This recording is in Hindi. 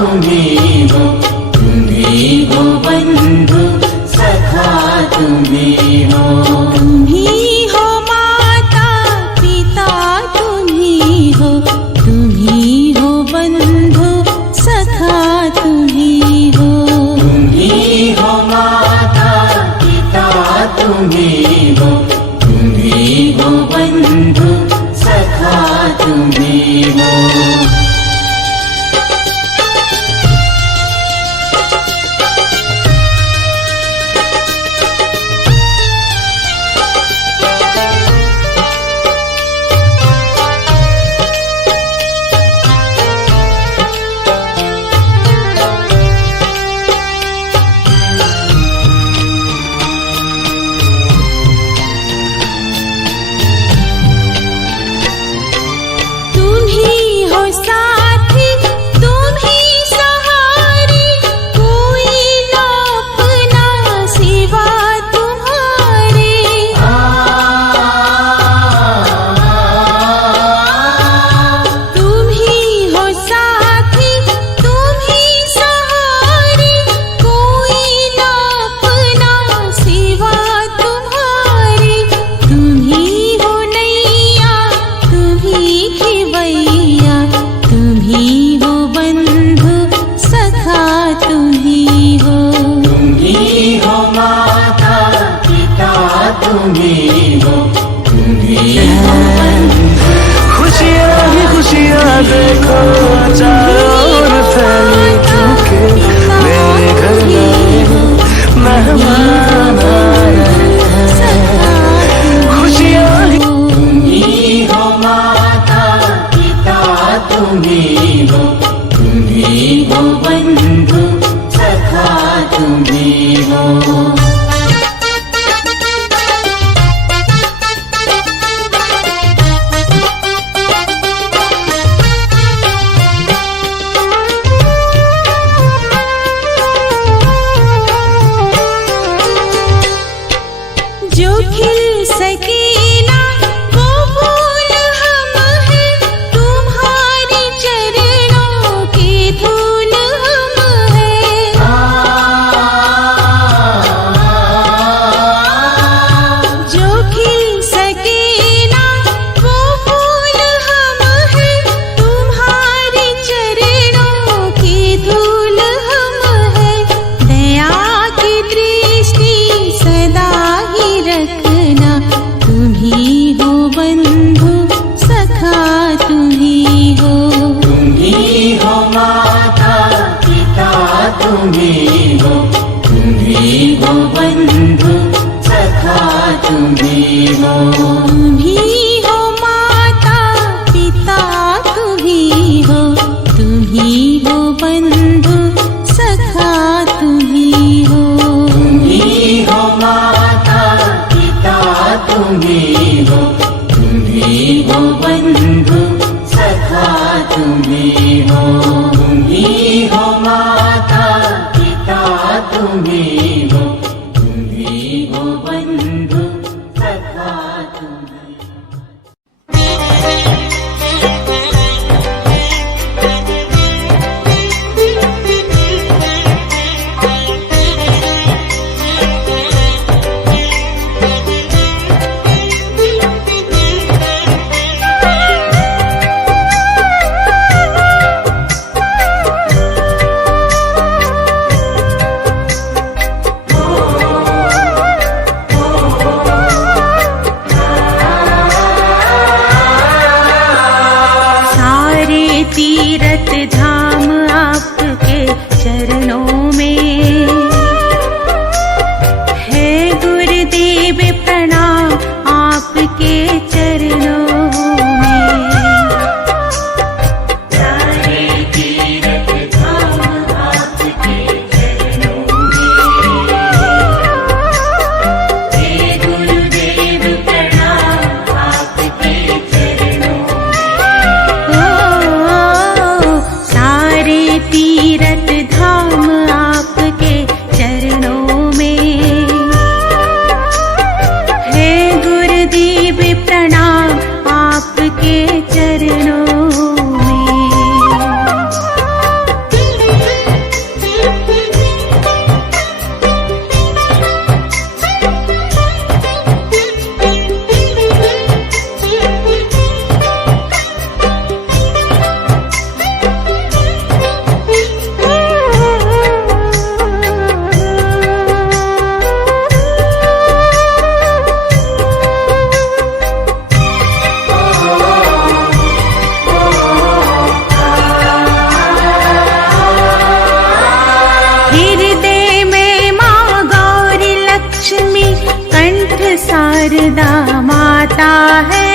तुम्ही हो बंधु सखा तुम्ही हो। तुम्ही हो माता पिता तुम्ही हो बंधु सखा तुम्ही हो। तुम्ही हो माता पिता तुम्ही हो बंधु सखा तुम्ही हो। खुशियाँ ही खुशियाँ देखो चारों ओर फैली क्योंकि मेरे घर में मेहमान आए हैं। खुशियाँ ही तुम्ही हो माता पिता तुम्ही हो बंधु सखा तुम्ही हो। जो खिल सके ना वो फूल हम हैं, तुम्हारे चरणों के धूल हम हैं। जो खिल सके ना वो फूल हम हैं, तुम्हारे चरणों के धूल हम हैं। दया की दृष्टि सदा रखना तुम्ही हो बंधु सखा तुम्ही हो। तुम्ही हो माता पिता तुम्ही हो बंधु सखा तुम्ही हो। तुम्ही हो माता पिता तुम्ही हो बंधु सखा तुम्ही हो। तुम्ही हो माता पिता तुम्ही हो बंधु सखा तुम्ही हो। तुम्ही हो माता पिता तुम्ही हो बंधु सखा तुम्ही हो। तीरथ धाम आपके चरणों में है, गुरुदेव प्रणाम आपके चरणों में। सारे तीरथ धाम आपके चरणों में है, गुरुदेव प्रणाम आपके चरणों में। सारे तीरथ धाम आपके चरणों में है, गुरुदेव प्रणाम आपके चरणों में। हृदय में माँ गौरी लक्ष्मी, कंठ शारदा माता है।